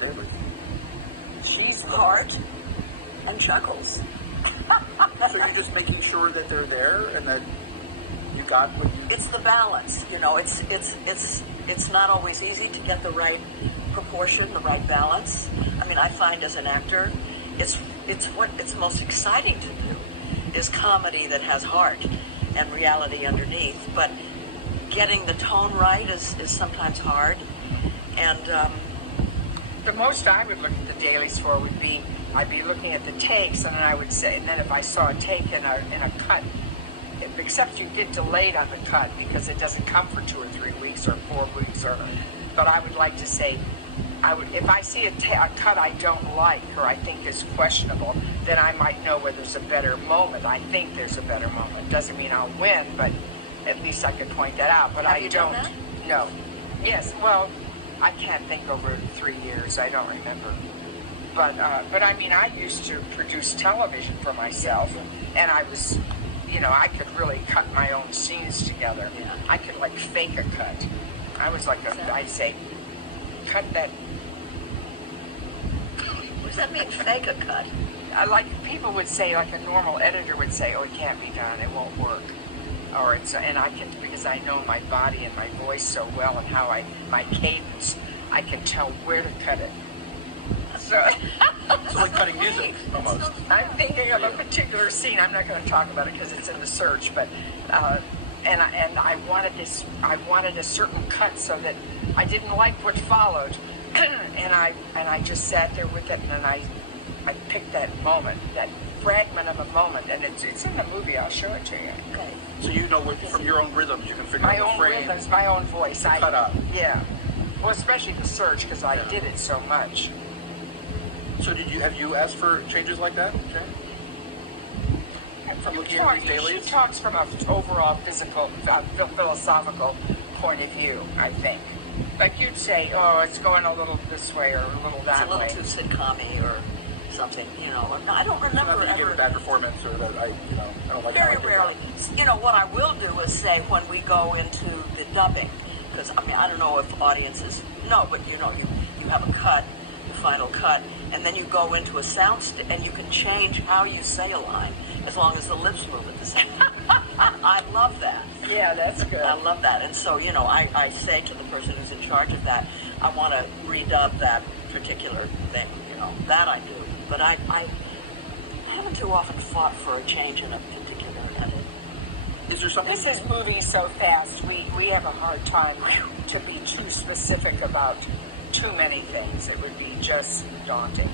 Dailies? She's heart and chuckles. So you're just making sure that they're there and that you got what you... It's the balance, you know. It's not always easy to get the right proportion, the right balance. I mean, I find as an actor, it's what's most exciting to do is comedy that has heart and reality underneath. But getting the tone right is sometimes hard. And the most I would look at the dailies for would be, I'd be looking at the takes, and then I would say, and then if I saw a take in a cut, except you get delayed on the cut because it doesn't come for 2 or 3 weeks or 4 weeks, but I would like to say, if I see a cut I don't like or I think is questionable, then I might know where there's a better moment. I think there's a better moment. Doesn't mean I'll win, but at least I can point that out. But Have you done that? No. Yes. Well, I can't think over 3 years. I don't remember. But I mean, I used to produce television for myself, and I was, you know, I could really cut my own scenes together. Yeah. I could like fake a cut. I was like, I'd say, cut that. what does that mean, fake a cut? Like people would say, like a normal editor would say, oh, it can't be done, it won't work. Or it's, and I can, because I know my body and my voice so well and how my cadence, I can tell where to cut it. So, It's like cutting music, almost. I'm thinking of a particular scene. I'm not going to talk about it because it's in the search, but and I wanted this. I wanted a certain cut so that I didn't like what followed, and I just sat there with it, and then I picked that moment, that fragment of a moment, and it's in the movie. I'll show it to you. Okay. So you know from your own rhythms, you can figure My out own the frame. rhythms, my own voice. Cut out. Yeah. Well, especially the search because I did it so much. So have you asked for changes like that, Jane? From looking at these dailies? She talks from an overall philosophical point of view, I think. Like you'd say, oh, it's going a little this way or a little that way. It's a little too sitcom-y or something, you know. I don't remember Not that you ever... give a bad performance or that I don't like Very how I did rarely. that. You know, what I will do is say when we go into the dubbing, because, I mean, I don't know if audiences know, but, you know, you have a cut, the final cut, and then you go into a sound and you can change how you say a line as long as the lips move at the same time. I love that. Yeah, that's good. I love that. And so, you know, I say to the person who's in charge of that, I want to redub that particular thing, you know. That I do. But I haven't too often fought for a change in a particular edit. Is there something... This is moving so fast. We have a hard time to be too specific about too many things. It would be just daunting.